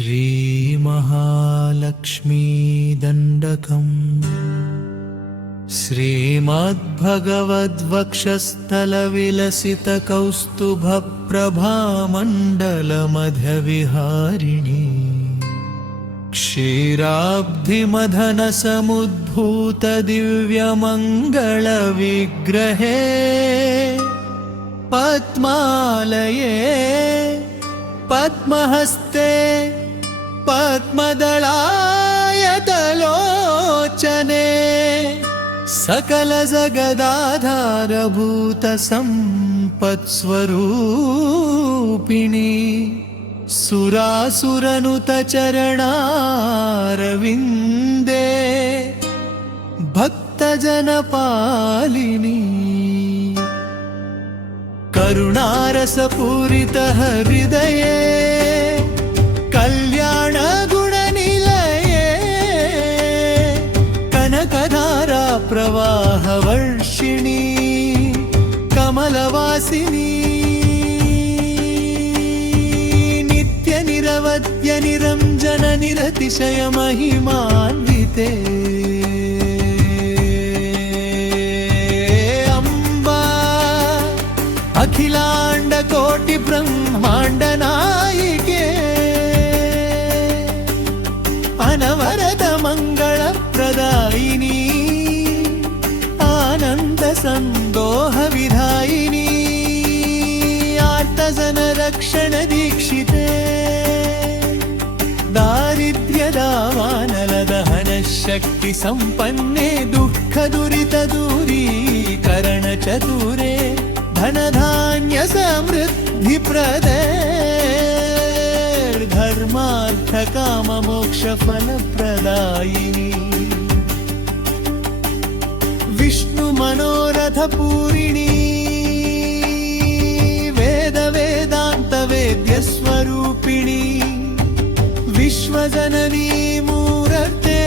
श्रीमहालक्ष्मीदण्डकम् श्रीमद्भगवद्वक्षस्थलविलसितकौस्तुभप्रभामण्डलमध्यविहारिणी क्षीराब्धिमदनसमुद्भूतदिव्यमङ्गलविग्रहे पद्मालये पद्महस्ते पद्मदलायतलोचने सकलजगदाधारभूतसम्पत्स्वरूपिणी सुरासुरनुतचरणारविन्दे भक्तजनपालिनी करुणारसपूरितहृदये कल्याणगुणनिलये कनकधारा प्रवाहवर्षिणी कमलवासिनी नित्यनिरवध्य निरञ्जन निरतिशय महिमान्विते अखिलांड कोटि ब्रह्मांड नायिके अनवरत मंगल प्रदायिनी आनंद संदोह विधायिनी आर्तजन रक्षण दीक्षिते दारिद्र्य दावानल दहन शक्ति संपन्ने दुःख दुरित दूरीकरण चतुरे धनधान्य समृद्धि प्रदे धर्मार्थ काम मोक्ष फल प्रदायिनी विष्णु मनोरथ पूरिणी वेद वेदांत वेद्य स्वरूपिणी विश्वजननी मूर्ते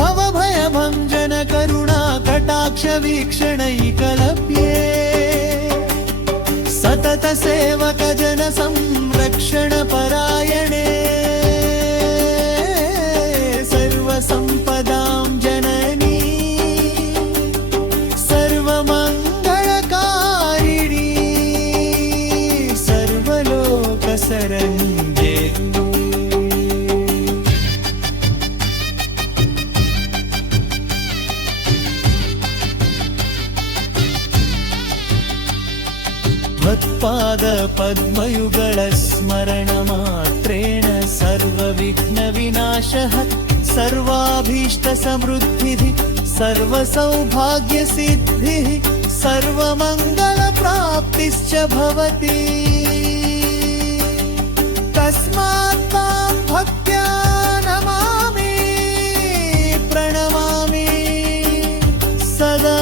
भव भय भंजन करुणा कटाक्ष वीक्षणैकलभ्ये सतत सेवक जन संरक्षण परायणे सर्व संपदां जननी सर्वमंगलकारिणी सर्वलोक शरण्ये त्वत्पाद पद्मयुगल स्मरण मात्रेण सर्वविघ्न विनाशः सर्वाभीष्ट समृद्धिः सर्वसौभाग्य सिद्धिः सर्वमंगल प्राप्तिश्च भवति तस्मात् मां भक्त्या नमामि प्रणमामि सदा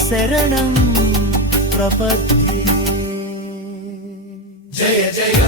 शरणं प्रपद्ये जय जय